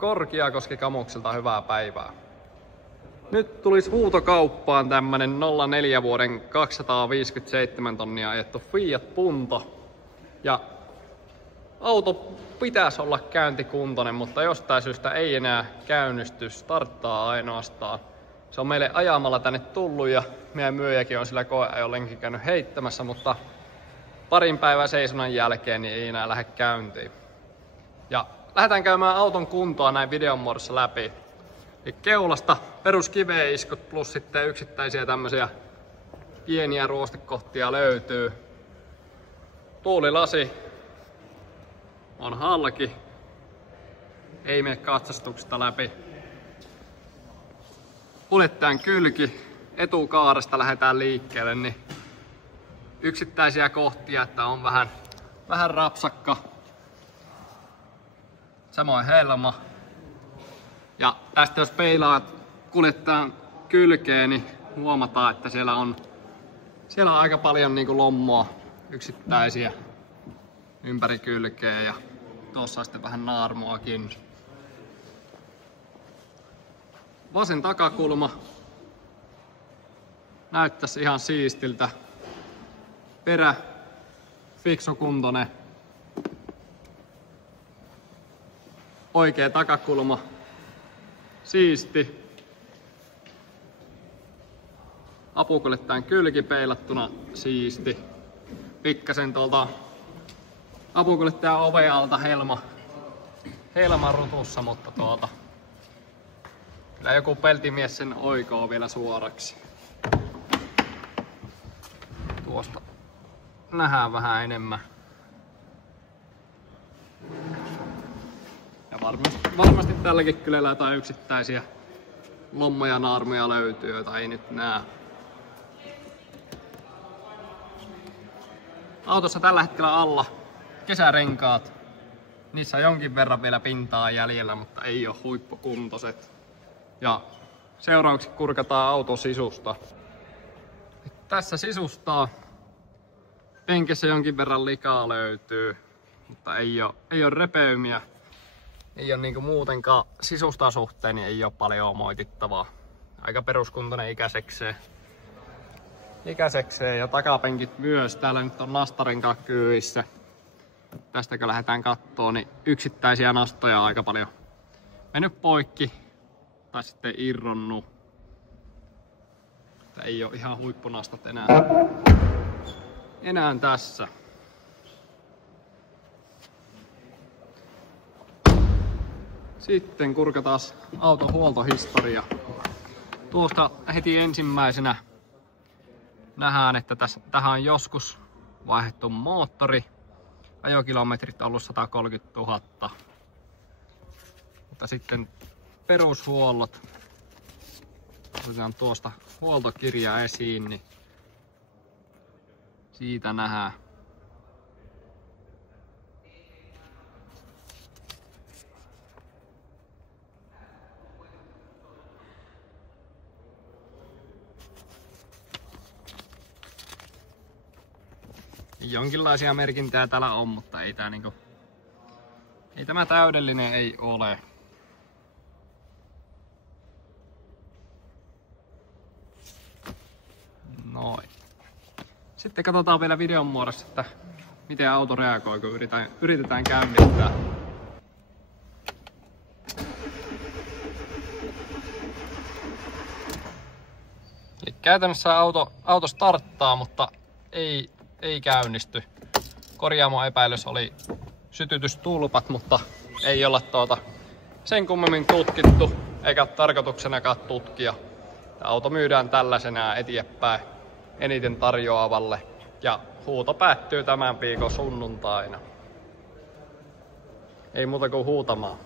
Korkeakoski Kamuksilta hyvää päivää. Nyt tulisi huutokauppaan tämmönen 04 vuoden 257 tonnia ajettu Fiat Punto. Ja auto pitäisi olla käyntikuntoinen, mutta jostain syystä ei enää käynnisty, starttaa ainoastaan. Se on meille ajamalla tänne tullut ja meidän myyjäkin on sillä koeajollenkin käynyt heittämässä, mutta parin päivän seisonnan jälkeen niin ei enää lähde käyntiin. Ja lähdetään käymään auton kuntoa näin videon muodossa läpi. Eli keulasta peruskiveiskut plus sitten yksittäisiä tämmöisiä pieniä ruostekohtia löytyy. Tuulilasi on halki. Ei mene katsastuksesta läpi. Kuljettajan kylki. Etukaaresta lähdetään liikkeelle, niin yksittäisiä kohtia, että on vähän rapsakka. Samoin helma. Ja tästä jos peilaa kuljettajan kylkeen, niin huomataan, että siellä on aika paljon niin kuin lommoa yksittäisiä ympäri kylkeä ja tuossa on sitten vähän naarmuakin. Vasen takakulma näyttäisi ihan siistiltä. Perä fiksukuntoinen. Oikea takakulma siisti. Apukuljettajan kylki peilattuna siisti. Pikkasen tuolta apukuljettajan oven alta helma rutussa, mutta kyllä joku peltimies sen oikoo vielä suoraksi. Tuosta nähdään vähän enemmän. Ja varmasti tälläkin kylällä jotain yksittäisiä lommoja ja naarmuja löytyy, joita ei nyt näe. Autossa tällä hetkellä alla kesärenkaat. Niissä on jonkin verran vielä pintaa jäljellä, mutta ei ole huippukuntoiset. Ja seuraavaksi kurkataan auton sisusta. Tässä sisustaa. Penkessä jonkin verran likaa löytyy, mutta ei ole repeymiä. Ei ole niinku muutenkaan sisustaa suhteen, niin ei ole paljon moitittavaa. Aika peruskuntoinen ikäisekseen ja takapenkit myös. Täällä nyt on nastarenkaat kyyvissä. Tästä kun lähdetään kattoo, niin yksittäisiä nastoja on aika paljon mennyt poikki tai sitten irronnut. Mutta ei ole ihan huippunastat enää tässä. Sitten kurkataan auton huoltohistoria. Tuosta heti ensimmäisenä nähdään, että tähän on joskus vaihdettu moottori. Ajokilometrit on ollut 130 000. Mutta sitten perushuollot. Otetaan tuosta huoltokirja esiin, niin siitä nähdään. Jonkinlaisia merkintää täällä on, mutta ei tämä täydellinen ei ole. Noin. Sitten katsotaan vielä videon muodossa, että miten auto reagoi, kun yritetään käynnistää. Eli käytännössä auto starttaa, mutta ei käynnisty. Korjaamon epäilys oli sytytystulpat, mutta ei olla sen kummemmin tutkittu, eikä tarkoituksenakaan tutkia. Tämä auto myydään tällaisenään eteenpäin eniten tarjoavalle ja huuto päättyy tämän viikon sunnuntaina. Ei muuta kuin huutamaan.